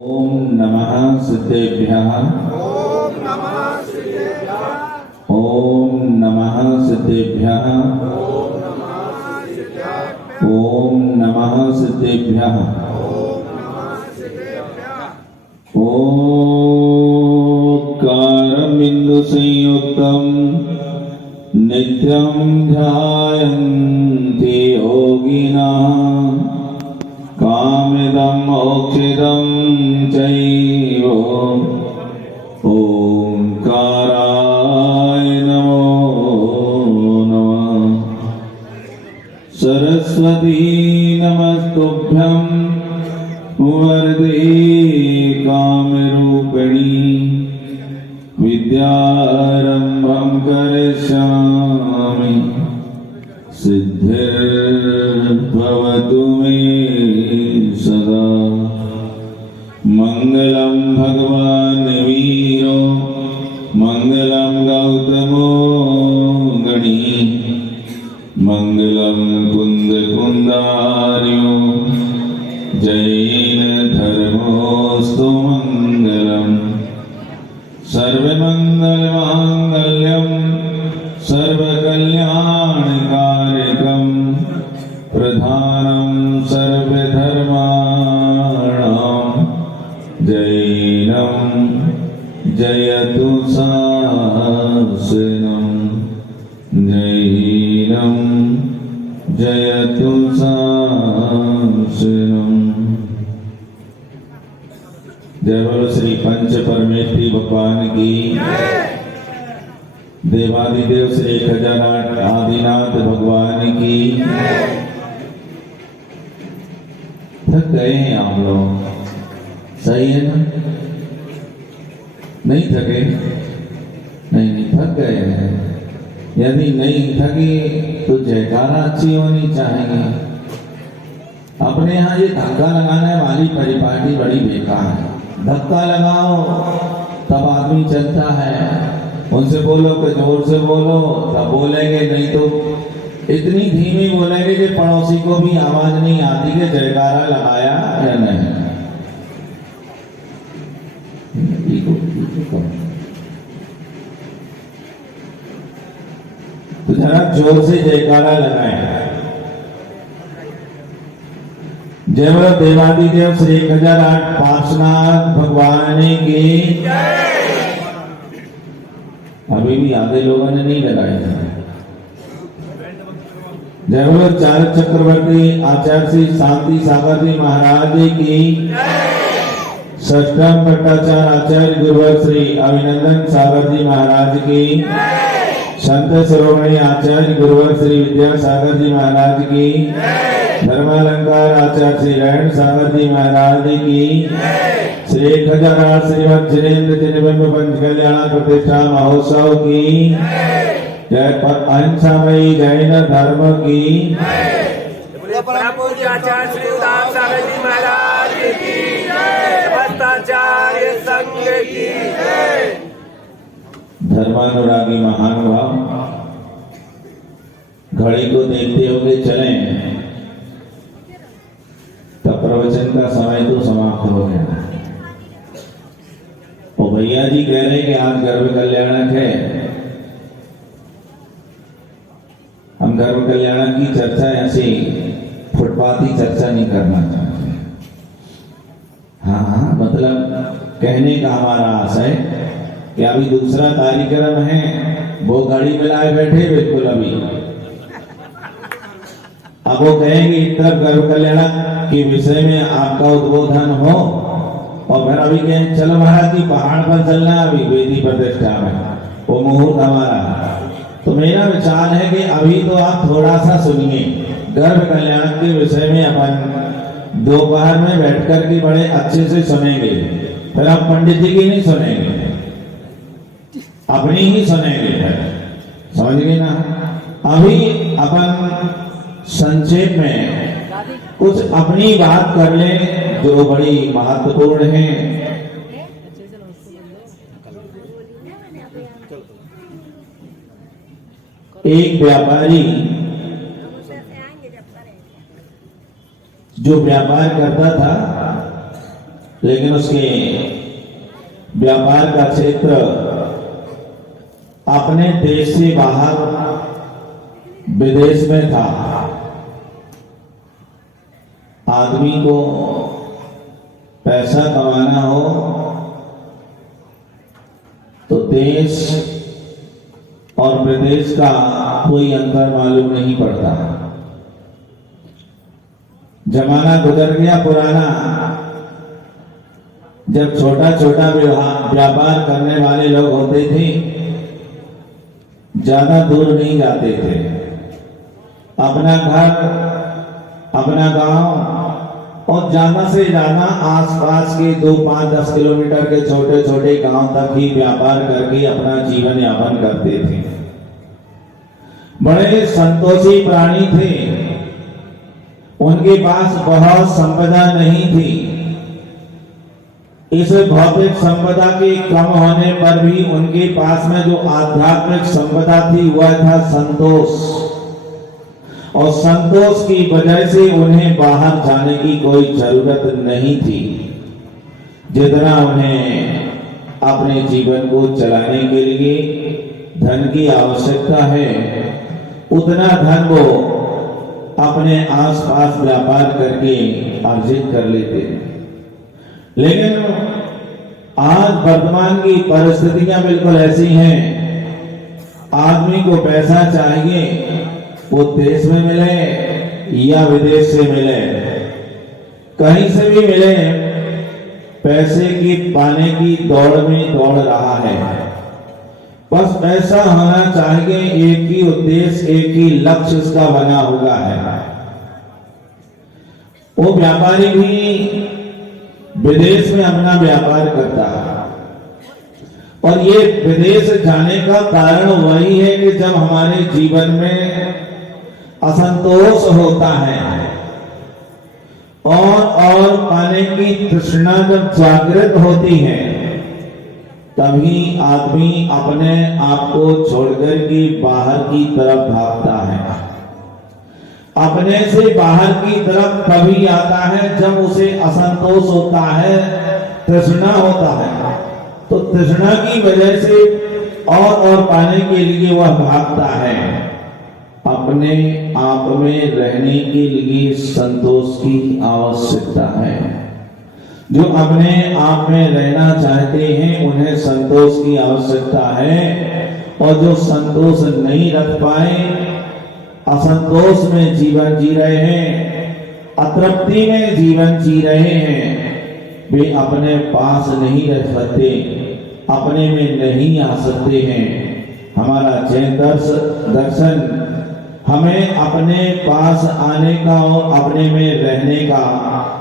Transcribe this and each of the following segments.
ओम नमः सिद्धेभ्यः। ओम नमः सिद्धेभ्यः। ओम नमः सिद्धेभ्यः। ओम नमः सिद्धेभ्यः। ओंकारबिंदु संयुक्तं नित्यं ध्यायन्ति योगिनः कामिदं मोक्षिदं चैव ओंकाराय नमो नमः। सरस्वती नमस्तुभ्यं वरदे कामरूपिणी विद्यारम्भं करिष्यामि सिद्धिर्भवतु मे सदा। मंगलम भगवान वीरो मंगलम गौतमो गणी मंगलम कुंद कुंदार्यो जैन धर्मोस्तु मंगलम। सर्वमंगल मांगल्यम सर्वकल्याणकारकम प्रधानम सर्वधर्माणां जैनम जयतु शासनम जैनम जयतु शासनम। जय बोलो श्री पंच परमेष्ठी भगवान की। देवादिदेव श्री खजानाथ आदिनाथ भगवान की। थक गए हैं आप लोग, सही है ना? नहीं थके? नहीं थक गए हैं। यदि नहीं थकी तो जयकारा अच्छी होनी चाहिए। अपने यहाँ ये धक्का लगाने वाली परिपाटी बड़ी बेकार है। धक्का लगाओ तब आदमी चलता है। उनसे बोलो कि जोर से बोलो तब बोलेंगे, नहीं तो इतनी धीमी बोलेंगे कि पड़ोसी को भी आवाज नहीं आती कि जयकारा लगाया या नहीं। तो जरा जोर से जयकारा लगाएं। जय बोलो देवादिदेव श्री खजानाथ पार्श्वनाथ भगवान की। अभी भी आधे लोगों ने नहीं लगाई। जय बोलो चार चक्रवर्ती आचार्य श्री शांति सागर जी महाराज की। षष्ठम भट्टाचार्य आचार्य गुरुवर श्री अभिनंदन सागर जी महाराज की। संत शिरोमणि आचार्य गुरुवर श्री विद्यासागर जी महाराज की। धर्मालंकार आचार्य श्री रैण सागर जी महाराज की। श्री खजानाथ श्रीमद जिनेन्द्र जिनबिंब पंच कल्याण प्रतिष्ठा महोत्सव की जय। अहिंसामयी जैन धर्म की। आचार्य श्री उदाम सागर जी महाराज की। समस्ताचार्य संघ की। धर्मानुरागी महानुभाव, घड़ी को देखते हुए चलें। तब प्रवचन का समय तो समाप्त हो गया। और भैया जी कह रहे हैं कि आज गर्भ कल्याणक है। हम गर्भ कल्याणक की चर्चा ऐसी फुटपाती चर्चा नहीं करना चाहते। हाँ, मतलब कहने का हमारा आशय कि अभी दूसरा कार्यक्रम है, वो गाड़ी में लाए बैठे बिल्कुल अभी। अब वो कहेंगे इस तरफ गर्भ कल्याणक के विषय में आपका उद्बोधन हो, और फिर अभी कहें चलो महाराज जी पहाड़ पर चलना है अभी वेदी प्रतिष्ठा में, वो मुहूर्त हमारा। तो मेरा विचार है कि अभी तो आप थोड़ा सा सुनिए। गर्भ कल्याण के विषय में अपन दोपहर में बैठकर के बड़े अच्छे से सुनेंगे। फिर आप पंडित जी की नहीं सुनेंगे, अपनी ही सुनेंगे। समझ गए ना? अभी अपन संक्षेप में कुछ अपनी बात कर लें जो बड़ी महत्वपूर्ण है। एक व्यापारी जो व्यापार करता था लेकिन उसके व्यापार का क्षेत्र अपने देश से बाहर विदेश में था। आदमी को पैसा कमाना हो तो देश और प्रदेश का कोई अंतर मालूम नहीं पड़ता। जमाना गुजर गया पुराना, जब छोटा छोटा व्यापार करने वाले लोग होते थे, ज्यादा दूर नहीं जाते थे। अपना घर, अपना गांव और ज्यादा से ज्यादा आसपास के 2, 5, 10 किलोमीटर के छोटे छोटे गांव तक ही व्यापार करके अपना जीवन यापन करते थे। बड़े संतोषी प्राणी थे, उनके पास बहुत संपदा नहीं थी। इस भौतिक संपदा के कम होने पर भी उनके पास में जो आध्यात्मिक संपदा थी वह था संतोष। और संतोष की वजह से उन्हें बाहर जाने की कोई जरूरत नहीं थी। जितना उन्हें अपने जीवन को चलाने के लिए धन की आवश्यकता है, उतना धन वो अपने आसपास व्यापार करके अर्जित कर लेते। लेकिन आज वर्तमान की परिस्थितियां बिल्कुल ऐसी हैं, आदमी को पैसा चाहिए, वो देश में मिले या विदेश से मिले, कहीं से भी मिले, पैसे की पाने की दौड़ में दौड़ रहा है। बस पैसा होना चाहिए, एक ही उद्देश्य, एक ही लक्ष्य इसका बना हुआ है। वो व्यापारी भी विदेश में अपना व्यापार करता है, और ये विदेश जाने का कारण वही है कि जब हमारे जीवन में असंतोष होता है और पाने की तृष्णा जब जागृत होती है, तभी आदमी अपने आप को छोड़कर के बाहर की तरफ भागता है। अपने से बाहर की तरफ तभी आता है जब उसे असंतोष होता है, तृष्णा होता है। तो तृष्णा की वजह से और पाने के लिए वह भागता है। अपने आप में रहने के लिए संतोष की आवश्यकता है। जो अपने आप में रहना चाहते हैं उन्हें संतोष की आवश्यकता है, और जो संतोष नहीं रख पाए, असंतोष में जीवन जी रहे हैं, अतृप्ति में जीवन जी रहे हैं, वे अपने पास नहीं रह सकते, अपने में नहीं आ सकते हैं। हमारा जैन दर्शन हमें अपने पास आने का और अपने में रहने का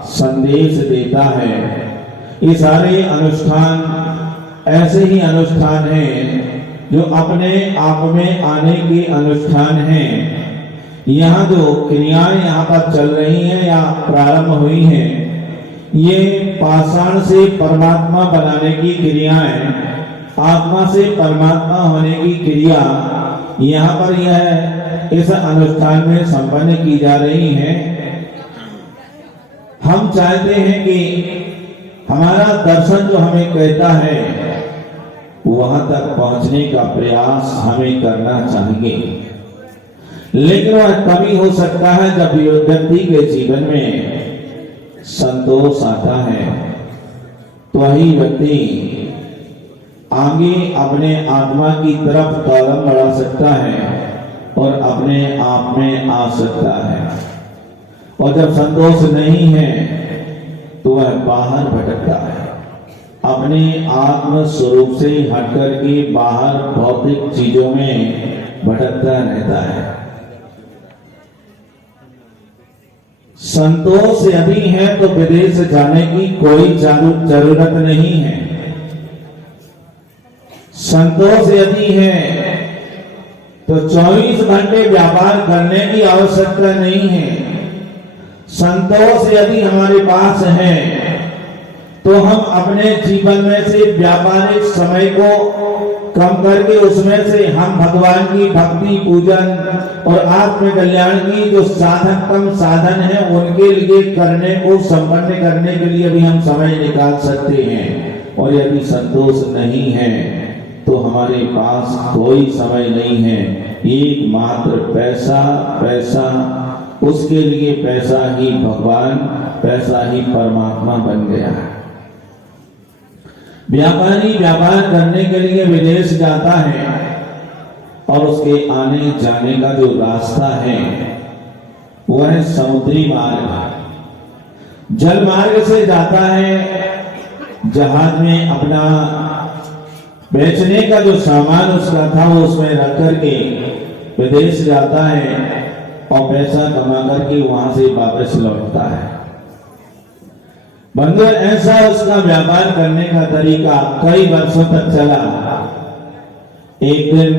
संदेश देता है। ये सारे अनुष्ठान ऐसे ही अनुष्ठान हैं जो अपने आप में आने के अनुष्ठान हैं। यहाँ जो क्रियाएं यहाँ पर चल रही हैं या प्रारंभ हुई हैं, ये पाषाण से परमात्मा बनाने की क्रियाएं, आत्मा से परमात्मा होने की क्रिया यहाँ पर यह इस अनुष्ठान में संपन्न की जा रही है। हम चाहते हैं कि हमारा दर्शन जो हमें कहता है वहां तक पहुंचने का प्रयास हमें करना चाहिए, लेकिन वह तभी हो सकता है जब व्यक्ति के जीवन में संतोष आता है, तो वही व्यक्ति आगे अपने आत्मा की तरफ कदम बढ़ा सकता है और अपने आप में आ सकता है। और जब संतोष नहीं है तो वह बाहर भटकता है, अपने आत्म स्वरूप से हटकर के बाहर भौतिक चीजों में भटकता रहता है। संतोष यदि है तो विदेश जाने की कोई जरूरत नहीं है। संतोष यदि है तो 24 घंटे व्यापार करने की आवश्यकता नहीं है। संतोष यदि हमारे पास है तो तो हम अपने जीवन में से व्यापारिक समय को कम करके उसमें से हम भगवान की भक्ति, पूजन और आत्म कल्याण की जो साधन साधन है उनके लिए करने को संपन्न करने के लिए भी हम समय निकाल सकते हैं। और यदि संतोष नहीं है तो हमारे पास कोई समय नहीं है, एकमात्र पैसा पैसा, उसके लिए पैसा ही भगवान, पैसा ही परमात्मा बन गया है। व्यापारी व्यापार करने के लिए विदेश जाता है और उसके आने जाने का जो रास्ता है वह है समुद्री मार्ग। जल मार्ग से जाता है, जहाज में अपना बेचने का जो सामान उसका था वो उसमें रख करके विदेश जाता है और पैसा कमा करके वहां से वापस लौटता है। बंधु, ऐसा उसका व्यापार करने का तरीका कई वर्षों तक चला। एक दिन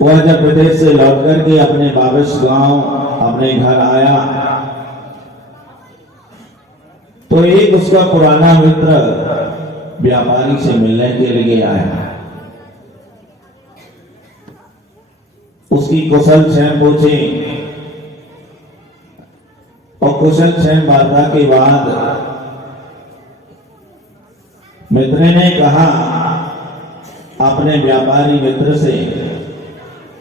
वह जब विदेश से लौट करके अपने वापस गांव अपने घर आया तो एक उसका पुराना मित्र व्यापारी से मिलने के लिए आया। उसकी कुशल क्षेम पूछी और कुशल क्षेम वार्ता के बाद मित्र ने कहा अपने व्यापारी मित्र से,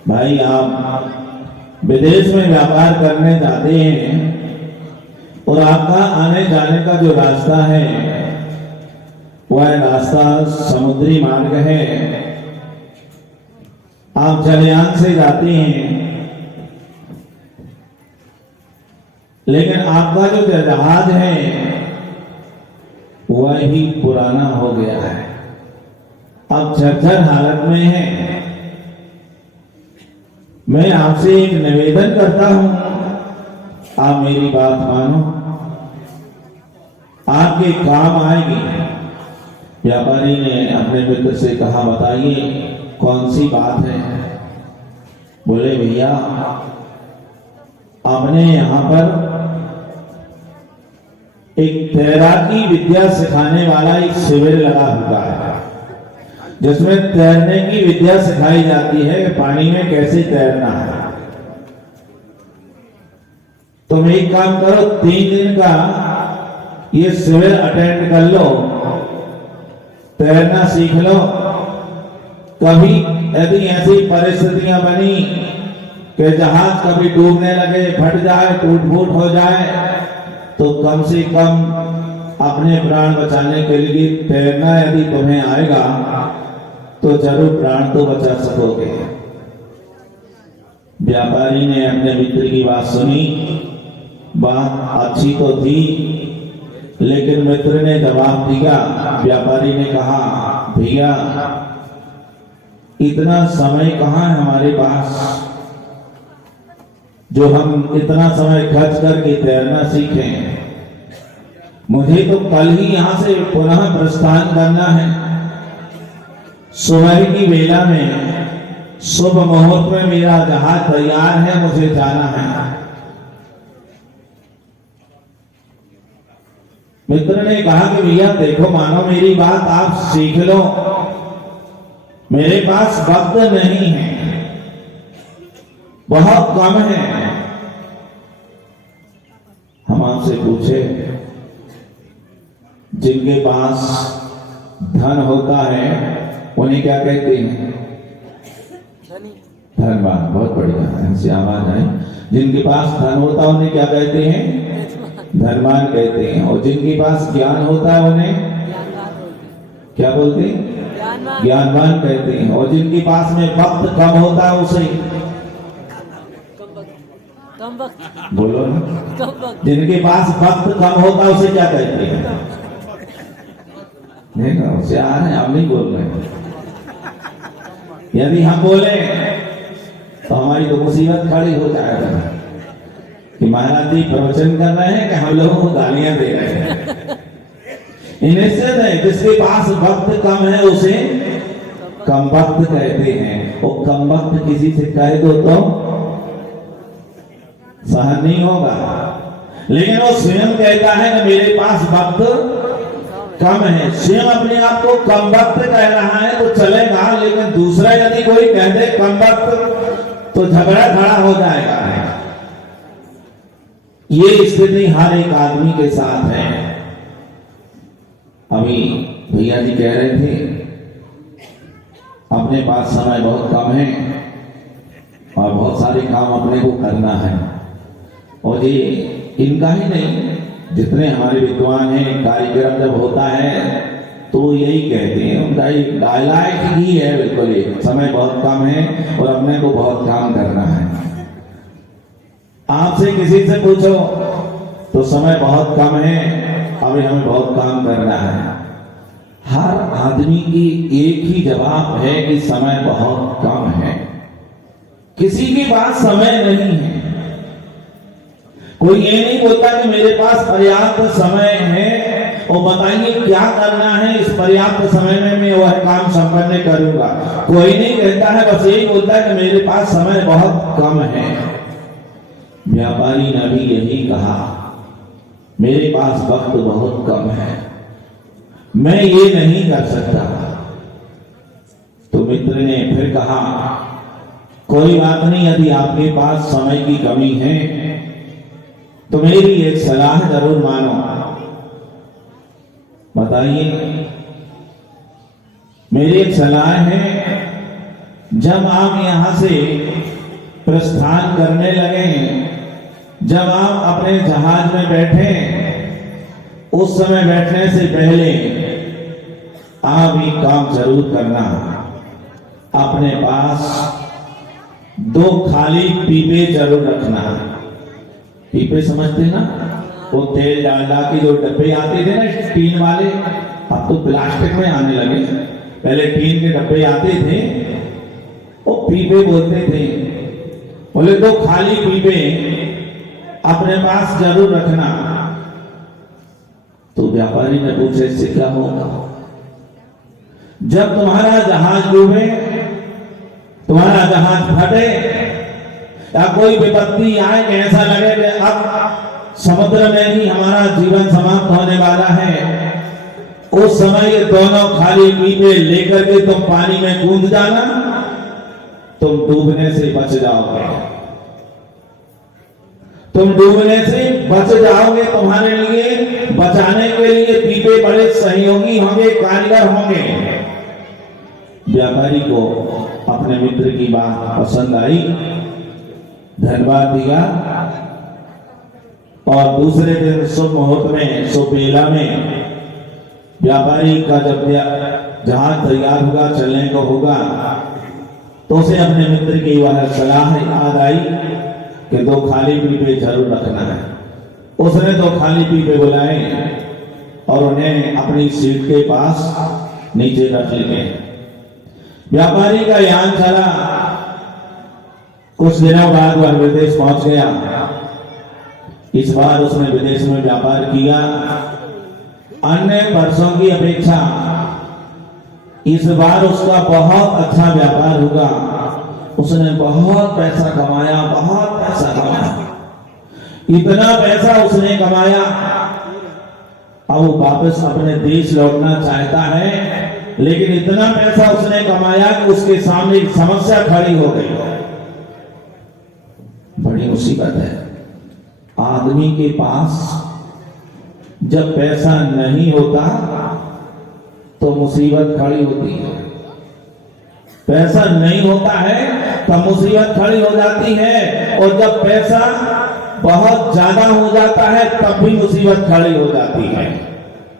भाई आप विदेश में व्यापार करने जाते हैं और आपका आने जाने का जो रास्ता है वह रास्ता समुद्री मार्ग है, आप जलयान से जाते हैं, लेकिन आपका जो जहाज है वह ही पुराना हो गया है, अब जर्जर हालत में है। मैं आपसे एक निवेदन करता हूं, आप मेरी बात मानो, आपके काम आएगी। व्यापारी ने अपने मित्र से कहा, बताइए कौन सी बात है। बोले, भैया आपने यहां पर एक तैराकी विद्या सिखाने वाला एक शिविर लगा हुआ है जिसमें तैरने की विद्या सिखाई जाती है कि पानी में कैसे तैरना है। तुम एक काम करो, 3 दिन का ये शिविर अटेंड कर लो, तैरना सीख लो। कभी यदि ऐसी परिस्थितियां बनी कि जहाज कभी डूबने लगे, फट जाए, टूट फूट हो जाए, तो कम से कम अपने प्राण बचाने के लिए तैरना यदि तुम्हें आएगा तो जरूर प्राण तो बचा सकोगे। व्यापारी ने अपने मित्र की बात सुनी, बात अच्छी तो थी, लेकिन मित्र ने जवाब दिया। व्यापारी ने कहा, भैया इतना समय कहां है हमारे पास जो हम इतना समय खर्च करके तैरना सीखें। मुझे तो कल ही यहां से पुनः प्रस्थान करना है। सुबह की वेला में शुभ मुहूर्त में मेरा जहाज तैयार है, मुझे जाना है। मित्र ने कहा कि भैया देखो, मानो मेरी बात, आप सीख लो, मेरे पास वक्त नहीं है, बहुत कम है। हम आपसे पूछे, जिनके पास धन होता है उन्हें क्या कहते हैं? धनवान। बहुत बढ़िया, ऐसी आवाज आई। जिनके पास धन होता है उन्हें क्या कहते हैं? धनवान कहते हैं। और जिनके पास ज्ञान होता है उन्हें क्या बोलते हैं? ज्ञानवान कहते हैं। और जिनके पास में वक्त कम होता है उसे बोलो ना, जिनके पास वक्त कम होता है उसे क्या कहते हैं? नहीं ना, उसे आ रहे, हम नहीं बोल रहे। यदि हम बोले तो हमारी तो मुसीबत खड़ी हो जाएगा कि महाराज जी प्रवचन कर रहे हैं कि हम लोगों को गालियां दे रहे हैं। इन्हें से नहीं, जिसके पास वक्त कम है उसे कम वक्त कहते हैं। और कम वक्त किसी से कह दो तो सहन नहीं होगा। लेकिन वो स्वयं कहता है कि मेरे पास वक्त कम है। स्वयं अपने आप को कम वक्त कह रहा है तो चलेगा, लेकिन दूसरा यदि कोई कह दे कम वक्त तो झगड़ा खड़ा हो जाएगा। ये स्थिति हर एक आदमी के साथ है। अभी भैया जी कह रहे थे अपने पास समय बहुत कम है और बहुत सारे काम अपने को करना है। और ये इनका ही नहीं, जितने हमारे विद्वान हैं, कार्यक्रम जब होता है तो यही कहते हैं, उनका एक डायलॉग ही है बिल्कुल, ये समय बहुत कम है और अपने को बहुत काम करना है। आपसे किसी से पूछो तो समय बहुत कम है, अभी हमें बहुत काम करना है। हर आदमी की एक ही जवाब है कि समय बहुत कम है। किसी के पास समय नहीं है। कोई ये नहीं बोलता कि मेरे पास पर्याप्त समय है और बताइए क्या करना है, इस पर्याप्त समय में मैं वह काम संपन्न करूंगा। कोई नहीं कहता है, बस यही बोलता है कि मेरे पास समय बहुत कम है। व्यापारी ने भी यही कहा, मेरे पास वक्त बहुत कम है, मैं ये नहीं कर सकता। तो मित्र ने फिर कहा, कोई बात नहीं, यदि आपके पास समय की कमी है तो मेरी एक सलाह जरूर मानो। बताइए। मेरी एक सलाह है, जब आप यहां से प्रस्थान करने लगे, जब आप अपने जहाज में बैठे, उस समय बैठने से पहले आप एक काम जरूर करना, अपने पास 2 खाली पीपे जरूर रखना। पीपे समझते ना, वो तेल डालडा के जो डब्बे आते थे ना टीन वाले, अब तो प्लास्टिक में आने लगे, पहले टीन के डब्बे आते थे, वो पीपे बोलते थे। बोले 2 खाली पीपे अपने पास जरूर रखना। तो व्यापारी ने पूछा, इससे क्या होगा? जब तुम्हारा जहाज डूबे, तुम्हारा जहाज फटे या कोई विपत्ति आए कि ऐसा लगे कि अब समुद्र में ही हमारा जीवन समाप्त होने वाला है, उस समय ये दोनों खाली पीपे लेकर के तुम पानी में कूद जाना, तुम डूबने से बच जाओगे। तुम डूबने से बच जाओगे। तुम्हारे लिए बचाने के लिए पीपे बड़े सहयोगी होंगे, कारीगर होंगे। व्यापारी को अपने मित्र की बात पसंद आई, धन्यवाद दिया और दूसरे दिन शुभ मुहूर्त में, शुभ बेला में व्यापारी का जब जहाज तैयार होगा, चलने को होगा, तो उसे अपने मित्र की वह सलाह याद आई कि 2 खाली पीपे जरूर रखना है। उसने 2 खाली पीपे बुलाए और उन्हें अपनी सीट के पास नीचे रख लिए। व्यापारी का यान चला। कुछ दिनों बाद वह विदेश पहुंच गया। इस बार उसने विदेश में व्यापार किया। अन्य वर्षों की अपेक्षा इस बार उसका बहुत अच्छा व्यापार हुआ। उसने बहुत पैसा कमाया, बहुत पैसा कमाया। इतना पैसा उसने कमाया, अब वो वापस अपने देश लौटना चाहता है, लेकिन इतना पैसा उसने कमाया कि उसके सामने एक समस्या खड़ी हो गई। बड़ी मुसीबत है। आदमी के पास जब पैसा नहीं होता तो मुसीबत खड़ी होती है। पैसा नहीं होता है तब मुसीबत खड़ी हो जाती है, और जब पैसा बहुत ज्यादा हो जाता है तब भी मुसीबत खड़ी हो जाती है।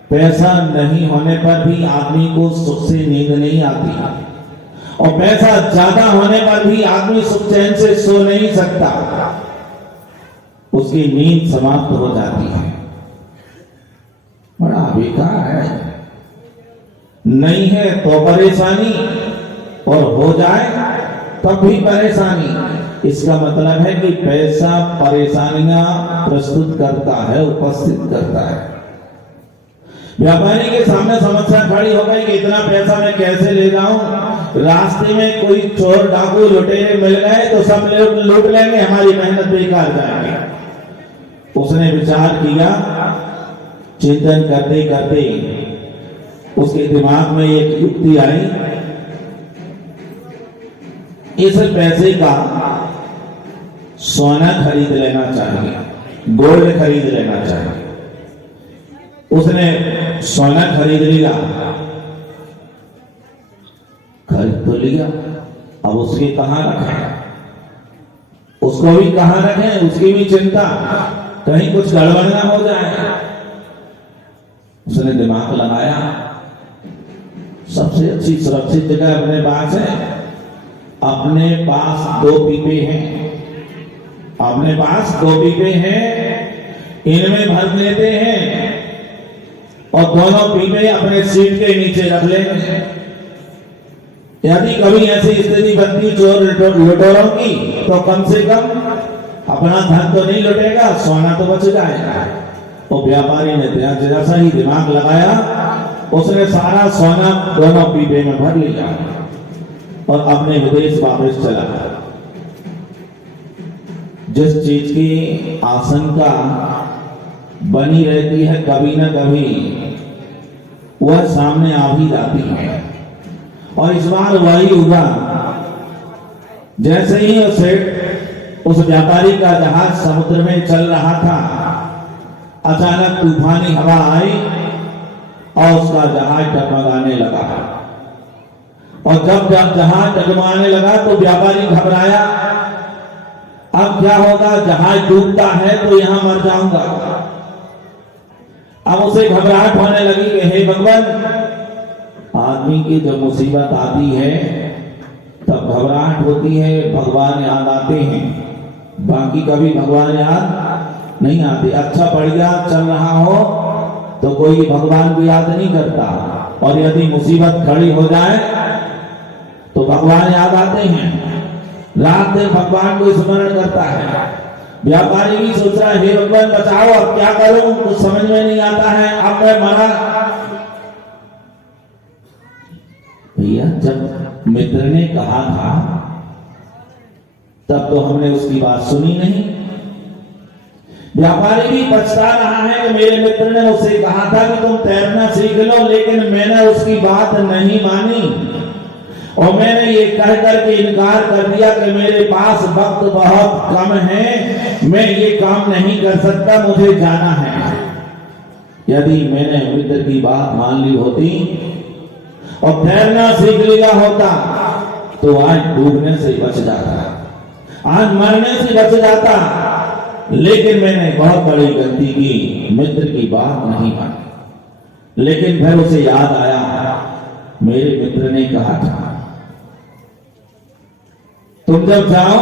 पैसा नहीं होने पर भी आदमी को सुख से नींद नहीं आती, और पैसा ज्यादा होने पर भी आदमी सुख चैन से सो नहीं सकता, उसकी नींद समाप्त हो जाती है। बड़ा बेकार है। नहीं है तो परेशानी, और हो जाए तब भी परेशानी। इसका मतलब है कि पैसा परेशानियां प्रस्तुत करता है, उपस्थित करता है। व्यापारी के सामने समस्या खड़ी हो गई कि इतना पैसा मैं कैसे ले जाऊं। रास्ते में कोई चोर डाकू लुटेरे मिल गए तो सब लूट लेंगे, हमारी मेहनत बेकार जाएगी। उसने विचार किया, चिंतन करते करते उसके दिमाग में एक युक्ति आई, इस पैसे का सोना खरीद लेना चाहिए, गोल्ड खरीद लेना चाहिए। उसने सोना खरीद लिया, खरीद तो लिया, अब उसके कहां रखें, उसको भी कहां रखें, उसकी भी चिंता, कहीं कुछ गड़बड़ ना हो जाए। उसने दिमाग लगाया, सबसे अच्छी सुरक्षित जगह अपने पास है, अपने पास 2 पीपे हैं, अपने पास 2 पीपे हैं, इनमें भर लेते हैं और दोनों पीपे अपने सीट के नीचे रख लेंगे। यदि कभी ऐसी स्थिति बनती चोर लुटेरों की, तो कम से कम अपना धन तो नहीं लुटेगा, सोना तो बच जाएगा। और व्यापारी ने जैसा ही दिमाग लगाया, उसने सारा सोना दोनों पीपे में भर लिया और अपने विदेश वापस चला। जिस चीज की आशंका बनी रहती है कभी न कभी वह सामने आ भी जाती है, और इस बार वही हुआ। जैसे ही उस व्यापारी का जहाज समुद्र में चल रहा था, अचानक तूफानी हवा आई और उसका जहाज डगमगाने लगा। और जब जहाज डगमगाने लगा तो व्यापारी घबराया, अब क्या होगा, जहाज डूबता है तो यहां मर जाऊंगा। अब उसे घबराहट होने लगी कि हे भगवान, आदमी की जब मुसीबत आती है तब घबराहट होती है, भगवान याद आते हैं, बाकी कभी भगवान याद नहीं आते। अच्छा बढ़िया चल रहा हो तो कोई भगवान को याद नहीं करता, और यदि मुसीबत खड़ी हो जाए तो भगवान याद आते हैं, रात दिन भगवान को स्मरण करता है। व्यापारी भी सोच रहा है, हे भगवान बचाओ, अब क्या करूं, कुछ समझ में नहीं आता है, अब मैं मरा। भैया जब मित्र ने कहा था तब तो हमने उसकी बात सुनी नहीं। व्यापारी भी पछता रहा है कि मेरे मित्र ने उसे कहा था कि तुम तैरना सीख लो, लेकिन मैंने उसकी बात नहीं मानी और मैंने ये कह करके इनकार कर दिया कि मेरे पास वक्त बहुत कम है, मैं ये काम नहीं कर सकता, मुझे जाना है। यदि मैंने मित्र की बात मान ली होती और तैरना सीख लिया होता तो आज डूबने से बच जाता, आज मरने से बच जाता। लेकिन मैंने बहुत बड़ी गलती की, मित्र की बात नहीं मानी। लेकिन फिर उसे याद आया, मेरे मित्र ने कहा था तुम जब जाओ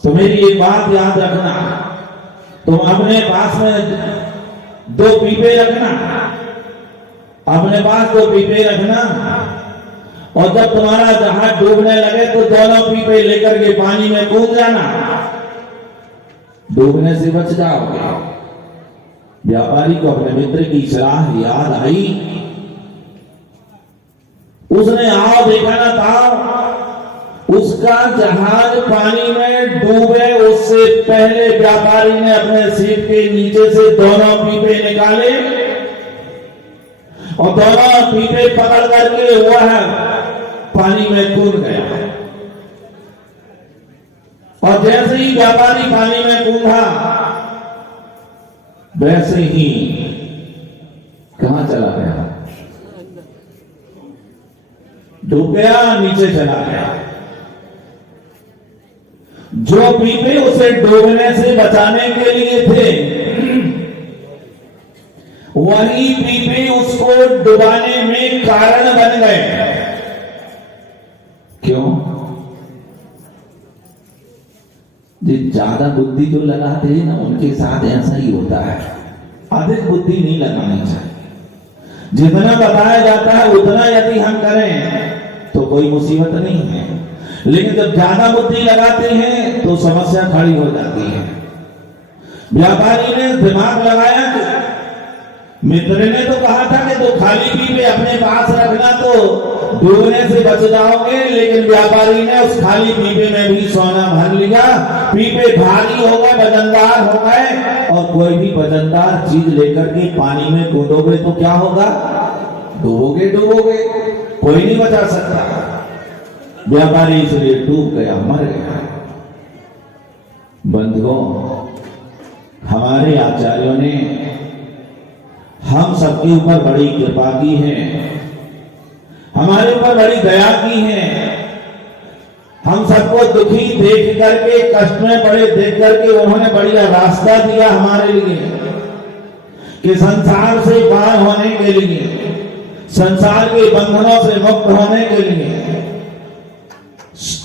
तो मेरी एक बात याद रखना, तुम अपने पास में 2 पीपे रखना, अपने पास 2 पीपे रखना, और जब तुम्हारा जहाज डूबने लगे तो दोनों पीपे लेकर के पानी में कूद जाना, डूबने से बच जाओगे। व्यापारी को अपने मित्र की सलाह याद आई, उसने आओ देखा ना था, उसका जहाज पानी में डूबे उससे पहले व्यापारी ने अपने सीट के नीचे से दोनों पीपे निकाले और दोनों पीपे पकड़ करके वह पानी में कूद गया। और जैसे ही व्यापारी पानी में कूदा, वैसे ही कहां चला गया, डूब गया, नीचे चला गया। जो पीपे उसे डूबने से बचाने के लिए थे, वही पीपे उसको डुबाने में कारण बन गए। क्यों? ज्यादा बुद्धि जो लगाते हैं ना, उनके साथ ऐसा ही होता है। अधिक बुद्धि नहीं लगानी चाहिए। जितना बताया जाता है उतना यदि हम करें तो कोई मुसीबत नहीं है, लेकिन जब ज्यादा बुद्धि लगाते हैं तो समस्या खड़ी हो जाती है। व्यापारी ने दिमाग लगाया कि मित्र ने तो कहा था कि तो खाली पीपे अपने पास रखना, तो डूबने से बच जाओगे, लेकिन व्यापारी ने उस खाली पीपे में भी सोना भर लिया। पीपे भारी हो गए, वजनदार हो गए, और कोई भी वजनदार चीज लेकर के पानी में कूदोगे तो क्या होगा? डूबोगे डूबोगे, कोई नहीं बचा सकता। व्यापारी इसलिए डूब गया, मर गया। बंधुओं, हमारे आचार्यों ने हम सबके ऊपर बड़ी कृपा की है, हमारे ऊपर बड़ी दया की है। हम सबको दुखी देख करके, कष्ट में पड़े देख करके उन्होंने बढ़िया रास्ता दिया हमारे लिए कि संसार से पार होने के लिए, संसार के बंधनों से मुक्त होने के लिए,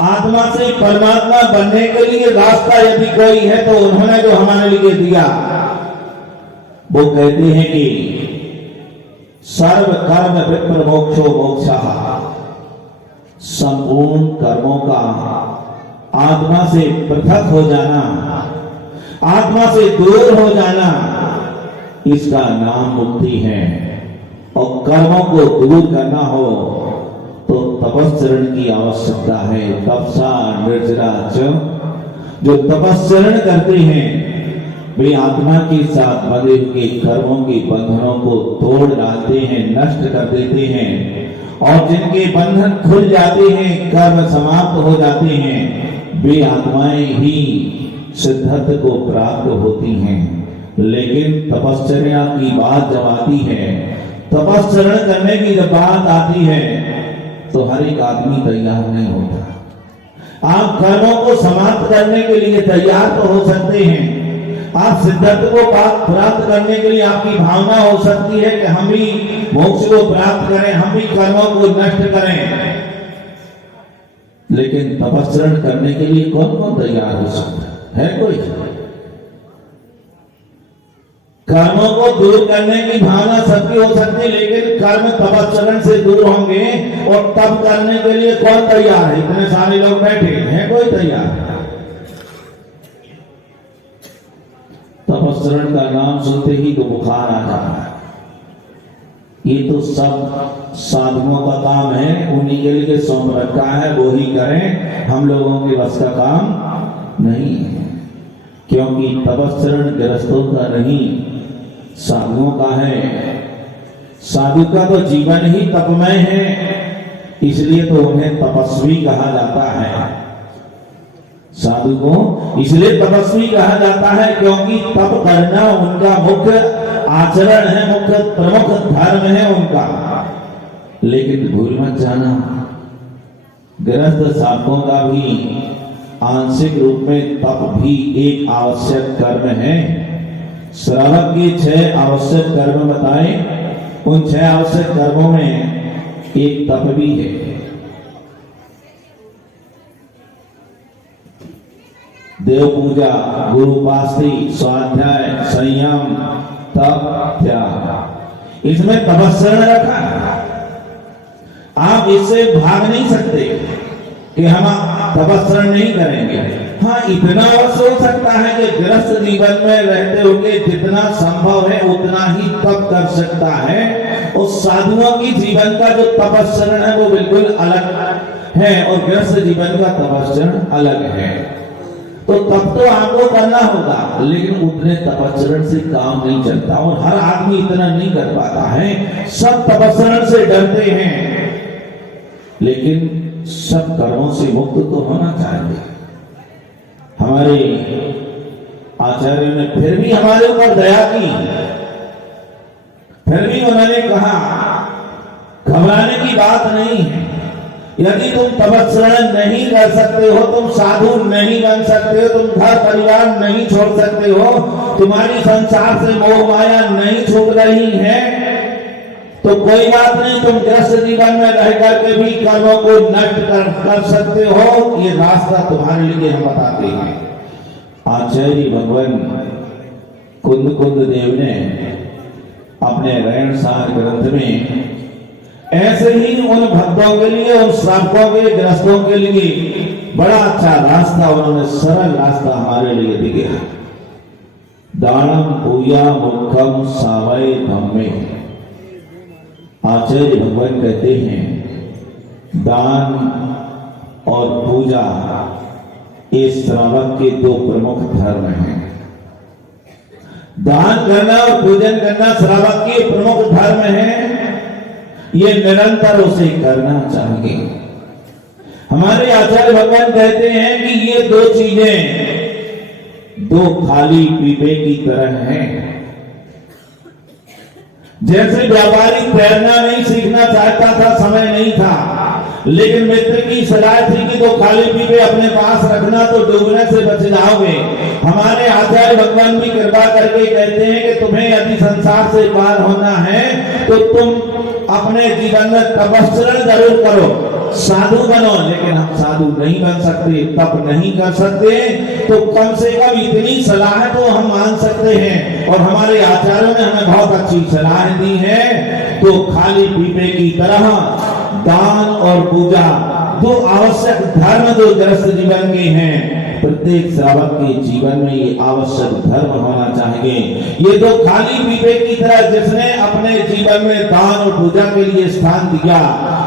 आत्मा से परमात्मा बनने के लिए रास्ता यदि कोई है तो उन्होंने जो हमारे लिए दिया, वो कहते हैं कि सर्व कर्म विप्र मोक्षो मोक्षः, संपूर्ण कर्मों का आत्मा से पृथक हो जाना, आत्मा से दूर हो जाना, इसका नाम मुक्ति है। और कर्मों को दूर करना हो तो तपस्चरण की आवश्यकता है। तपसा निर्जरा च, जो तपस्चरण करते हैं वे आत्मा के साथ बंधे हुए कर्मों के बंधनों को तोड़ डालते हैं, नष्ट कर देते हैं, और जिनके बंधन खुल जाते हैं, कर्म समाप्त हो जाते हैं, वे आत्माएं ही सिद्धत्व को प्राप्त होती हैं। लेकिन तपश्चर्या की बात जब आती है, तपस्चरण करने की जब बात आती है, तो हर एक आदमी तैयार नहीं होता। आप कर्मों को समाप्त करने के लिए तैयार तो हो सकते हैं, आप सिद्धत्व को प्राप्त करने के लिए आपकी भावना हो सकती है कि हम भी मोक्ष को प्राप्त करें, हम भी कर्मों को नष्ट करें, लेकिन तपस्चरण करने के लिए कौन कौन तैयार हो सकता है? कोई? कर्मों को दूर करने की भावना सबकी हो सकती है, लेकिन कर्म तपस्चरण से दूर होंगे, और तप करने के लिए कौन तैयार है? इतने सारे लोग बैठे हैं, कोई तैयार? तपस्चरण का नाम सुनते ही तो बुखार आ जाता है। ये तो सब साधुओं का काम है, उन्हीं के लिए सौंप रखा है, वो ही करें, हम लोगों के बस का काम नहीं है। क्योंकि तपस्चरण गृहस्थों का नहीं, साधुओं का है। साधु का तो जीवन ही तपमय है, इसलिए तो उन्हें तपस्वी कहा जाता है। साधु को इसलिए तपस्वी कहा जाता है क्योंकि तप करना उनका मुख्य आचरण है, मुख्य प्रमुख धर्म है उनका। लेकिन भूल मत जाना, गृहस्थ साधकों का भी आंशिक रूप में तप भी एक आवश्यक कर्म है। श्रावक के 6 आवश्यक कर्म बताए, उन 6 आवश्यक कर्मों में एक तप भी है। देव पूजा, गुरु उपासना, स्वाध्याय, संयम, तप, त्याग, इसमें तपस्चरण रखा है। आप इससे भाग नहीं सकते कि हम तपस्चरण नहीं करेंगे। हाँ, इतना अवश्य हो सकता है कि गृहस्थ जीवन में रहते हुए जितना संभव है उतना ही तप कर सकता है। उस साधुओं की जीवन का जो तपस्चरण है वो बिल्कुल अलग है, और गृहस्थ जीवन का तपस्चरण अलग है। तो तप तो आपको करना होगा, लेकिन उतने तपस्चरण से काम नहीं चलता, और हर आदमी इतना नहीं कर पाता है। सब तपस्चरण से डरते हैं, लेकिन सब कर्मों से मुक्त तो होना चाहिए। हमारे आचार्य ने फिर भी हमारे ऊपर दया की, फिर भी उन्होंने कहा घबराने की बात नहीं है। यदि तुम तपस्चरण नहीं कर सकते हो, तुम साधु नहीं बन सकते हो, तुम घर परिवार नहीं छोड़ सकते हो, तुम्हारी संसार से मोह माया नहीं छूट रही है, तो कोई बात नहीं, तुम गृहस्थ जीवन में रह करके भी कर्मों को नष्ट कर सकते हो। ये रास्ता तुम्हारे लिए हम बताते हैं। आचार्य भगवान कुंद देव ने अपने रैण सार ग्रंथ में ऐसे ही उन भक्तों के लिए, उन श्रावकों के, गृहस्थों के लिए बड़ा अच्छा रास्ता, उन्होंने सरल रास्ता हमारे लिए दिया। दानम पूया मुखम सावय धम्मे। आचार्य भगवान कहते हैं दान और पूजा ये श्रावक के दो प्रमुख धर्म हैं। दान करना और पूजन करना श्रावक के प्रमुख धर्म हैं। ये निरंतर उसे करना चाहिए। हमारे आचार्य भगवान कहते हैं कि ये दो चीजें दो खाली पीपे की तरह हैं। जैसे व्यापारी तैरना नहीं सीखना चाहता था, समय नहीं था, लेकिन मित्र की सलाह थी कि दो खाली पीपे अपने पास रखना तो डूबने से बच जाओगे। हमारे आचार्य भगवान भी कृपा करके कहते हैं कि तुम्हें यदि संसार से पार होना है तो तुम अपने जीवन में तपस्या जरूर करो, साधु बनो। लेकिन हम साधु नहीं बन सकते, तप नहीं कर सकते, तो कम से कम इतनी सलाह तो हम मान सकते हैं। और हमारे आचार्यों ने हमें बहुत अच्छी सलाह दी है। तो खाली पीपे की तरह दान और पूजा दो आवश्यक धर्म जो गृहस्थ जीवन के हैं, प्रत्येक श्रावक के जीवन में ये आवश्यक धर्म होना चाहिए। ये दो खाली पीपे की तरह जिसने अपने जीवन में दान और पूजा के लिए स्थान दिया,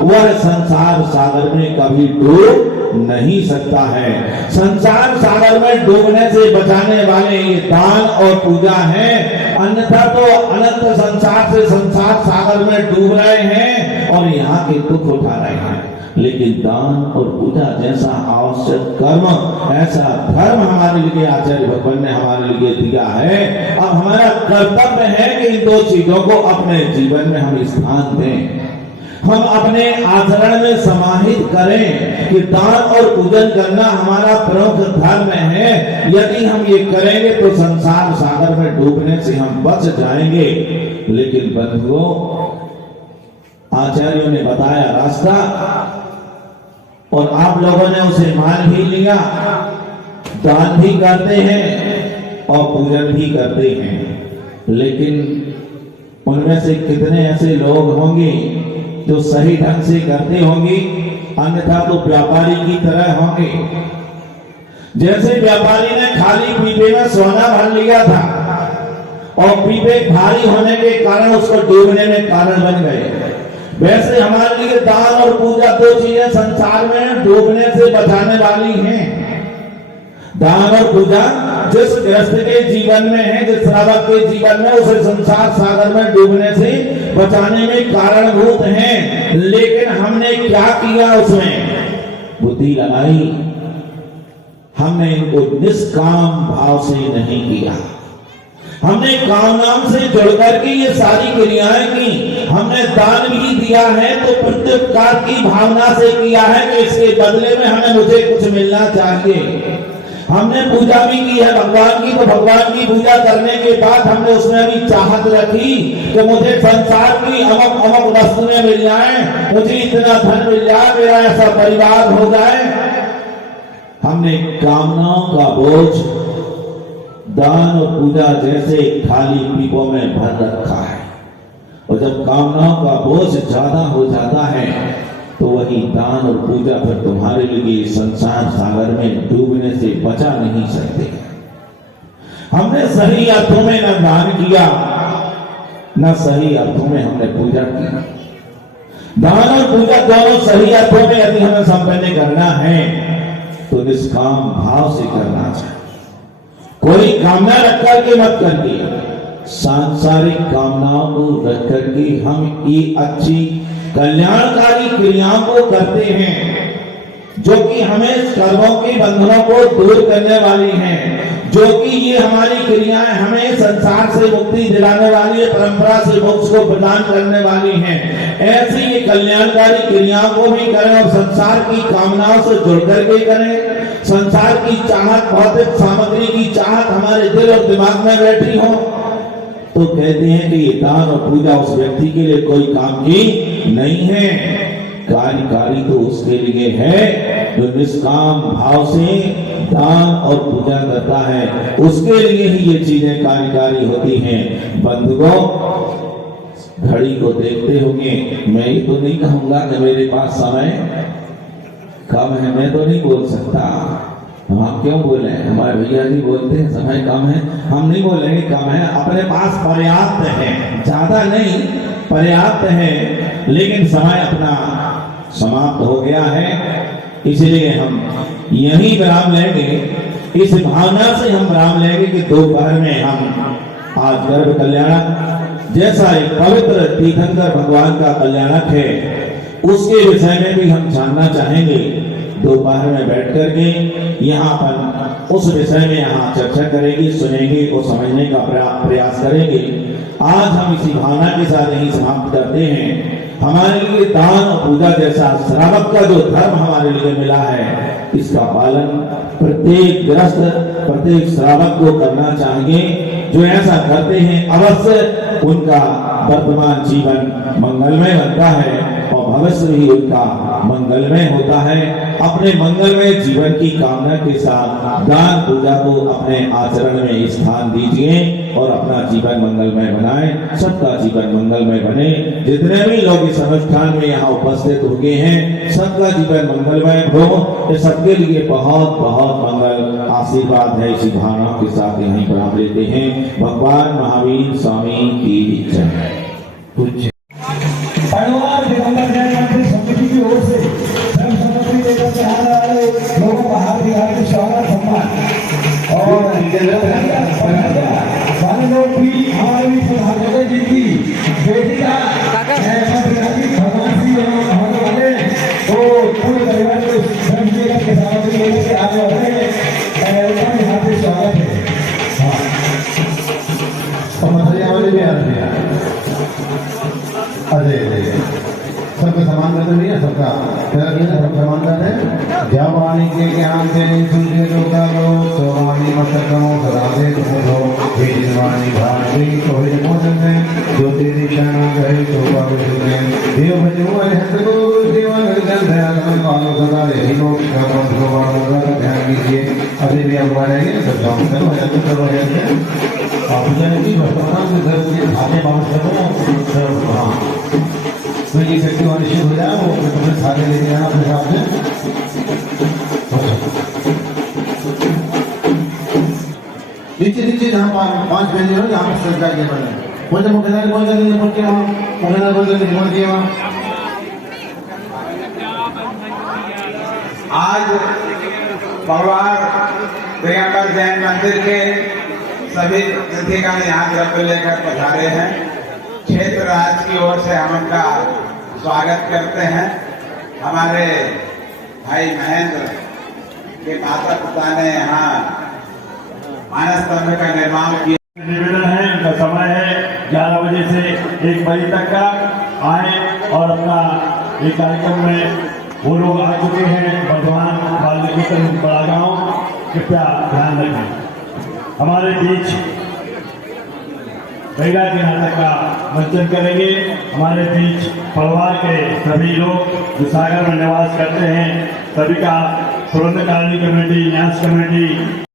वह संसार सागर में कभी डूब नहीं सकता है। संसार सागर में डूबने से बचाने वाले ये दान और पूजा है, अन्यथा तो अनंत संसार से संसार सागर में डूब रहे हैं और यहाँ के दुख उठा रहे हैं। लेकिन दान और पूजा जैसा आवश्यक कर्म, ऐसा धर्म हमारे लिए आचार्य भगवान ने हमारे लिए दिया है। अब हमारा कर्तव्य है कि इन दो चीजों को अपने जीवन में हम स्थान दें, हम अपने आचरण में समाहित करें कि दान और पूजन करना हमारा प्रमुख धर्म है। यदि हम ये करेंगे तो संसार सागर में डूबने से हम बच जाएंगे। लेकिन बंधुओं, आचार्यों ने बताया रास्ता और आप लोगों ने उसे मान भी लिया, दान भी करते हैं और पूजन भी करते हैं। लेकिन उनमें से कितने ऐसे लोग होंगे जो सही ढंग से करते होंगे, अन्यथा तो व्यापारी की तरह होंगे। जैसे व्यापारी ने खाली पीपे में सोना भर लिया था और पीपे भारी होने के कारण उसको डूबने में कारण बन गए, वैसे हमारे लिए दान और पूजा दो चीजें संसार में डूबने से बचाने वाली हैं। दान और पूजा जिस गृहस्थ के जीवन में है, जिस श्रावक के जीवन में, उसे संसार सागर में डूबने से बचाने में कारणभूत हैं। लेकिन हमने क्या किया, उसमें बुद्धि लगाई, हमने इनको निष्काम भाव से नहीं किया। हमने कामनाम से जुड़कर के ये सारी क्रियाएं की। हमने दान भी दिया है तो प्रत्युपकार की भावना से किया है कि इसके बदले में हमें मुझे कुछ मिलना चाहिए। हमने पूजा भी की है भगवान की, तो भगवान की पूजा करने के बाद हमने उसमें भी चाहत रखी कि मुझे संसार की अमक अमक वस्तुएं मिल जाएं, मुझे इतना धन मिल जाए, मेरा ऐसा परिवार हो जाए। हमने कामनाओं का बोझ दान और पूजा जैसे खाली पीपों में भर रखा है। और जब कामनाओं का बोझ ज्यादा हो जाता है तो वही दान और पूजा फिर तुम्हारे लिए संसार सागर में डूबने से बचा नहीं सकते। हमने सही अर्थों में न दान किया, न सही अर्थों में हमने पूजा की। दान और पूजा दोनों सही अर्थों में यदि हमें संपन्न करना है तो निष्काम भाव से करना चाहिए। कोई कामना रख करके मत करके, सांसारिक कामनाओं को रख करके हम ये अच्छी कल्याणकारी क्रियाओं को करते हैं जो कि हमें कर्मों के बंधनों को दूर करने वाली हैं, जो कि ये हमारी क्रियाएं हमें संसार से मुक्ति दिलाने वाली है, परंपरा से मोक्ष को प्रदान करने वाली हैं। ऐसी ये कल्याणकारी क्रियाओं को भी करें और संसार की कामनाओं से जुड़ करके करें। संसार की चाहत, भौतिक सामग्री की चाहत हमारे दिल और दिमाग में बैठी हो तो कहते हैं कि ये दान और पूजा उस व्यक्ति के लिए कोई काम की नहीं है। कार्यकारी तो उसके लिए है जो निष्काम भाव से दान और पूजा करता है, उसके लिए ही ये चीजें कार्यकारी होती हैं। बंधुओं, घड़ी को देखते होंगे, मैं ही तो नहीं कहूंगा कि मेरे पास समय कम है, मैं तो नहीं बोल सकता। हम क्यों बोले? हमारे भैया जी बोलते हैं समय कम है, हम नहीं बोलेंगे कम है। अपने पास पर्याप्त है, ज्यादा नहीं, पर्याप्त है, लेकिन समय अपना समाप्त हो गया है, इसलिए हम यही विराम लेंगे। इस भावना से हम विराम लेंगे कि दोपहर में हम आज गर्भ कल्याणक जैसा एक पवित्र तीर्थंकर भगवान का कल्याणक है, उसके विषय में भी हम जानना चाहेंगे। दोपहर में बैठ करके यहाँ पर उस विषय में यहाँ चर्चा करेंगे, सुनेंगे और समझने का प्रयास करेंगे। आज हम इसी भावना के साथ यही समाप्त करते हैं। हमारे लिए दान और पूजा जैसा श्रावक का जो धर्म हमारे लिए मिला है, इसका पालन प्रत्येक गृहस्थ, प्रत्येक श्रावक को करना चाहिए। जो ऐसा करते हैं अवश्य उनका वर्तमान जीवन मंगलमय बनता है और भविष्य भी उनका मंगलमय होता है। अपने मंगलमय जीवन की कामना के साथ दान पूजा को अपने आचरण में स्थान दीजिए और अपना जीवन मंगलमय बनाएं। सबका जीवन मंगलमय बने। जितने भी लोग इस अनुष्ठान में यहाँ उपस्थित हो गए हैं, सबका जीवन मंगलमय हो। सबके लिए बहुत बहुत मंगल आशीर्वाद है। इसी भावना के साथ यहीं पर लेते हैं। भगवान महावीर स्वामी की जय। परिवार दिवंगत जैन मंदिर समिति की ओर से धर्म सामग्री लेकर के आने वाले लोगों का हार्दिक हार्दिक स्वागत सम्मान। और वाले लोग भी हमारे भी प्रधानमंत्री जी की बेटी का भगवान श्री होने वाले तो पूरे परिवार को धर्म लेकर के सामग्री लेकर के आने वाले उनका भी हार्दिक स्वागत है। और मथुरा वाले भी आ रहे हैं। अरे सबका समान कर नहीं है, सबका सब समानता है। जब वाणी के ज्ञान से सुनते लोका लो तो वाणी मस्तकमो सदाते तुमो हे वाणी भावी तो हे मोदन में जो तेरी शरण गए तो बाबू सुने देव भजो हस्त को देवन गण दया तम पालो सदा रे लोक कर्म भगवान का ध्यान कीजिए। अभी भी हम बढ़ेंगे सब काम करो है करो है आप जानेंगे वर्तमान में धर्म के धागे बांध करो। हाँ तो ये व्यक्ति अनिश्चित हो जाए वो अपने खाते लेके आना अपने हिसाब से। नीचे नीचे जहाँ 5 बजे हो जहाँ पर सज्जा के बने वो जब मुख्य बोल जाते हैं पहुँचे वहाँ मुख्य बोल जाते हैं दिए वहाँ। आज भगवान दिगंबर जैन मंदिर के सभी तिथिगण यहाँ द्रव्य लेकर पधारे हैं। क्षेत्र राज की ओर से हम उनका स्वागत करते हैं। हमारे भाई महेंद्र के माता पिता ने यहाँ मानस स्तंभ का निर्माण किया। निवेदन है, उनका समय है 11 बजे से 1 बजे तक का। आए और अपना एक कार्यक्रम में वो लोग आ चुके हैं वर्धमान बाल्मीकि बड़ा गाँव, कृपया ध्यान रखें। हमारे बीच बैगा के नाटक का मंचन करेंगे। हमारे बीच परिवार के सभी लोग जो सागर में निवास करते हैं, सभी का प्रबंधकारिणी कमेटी, न्यास कमेटी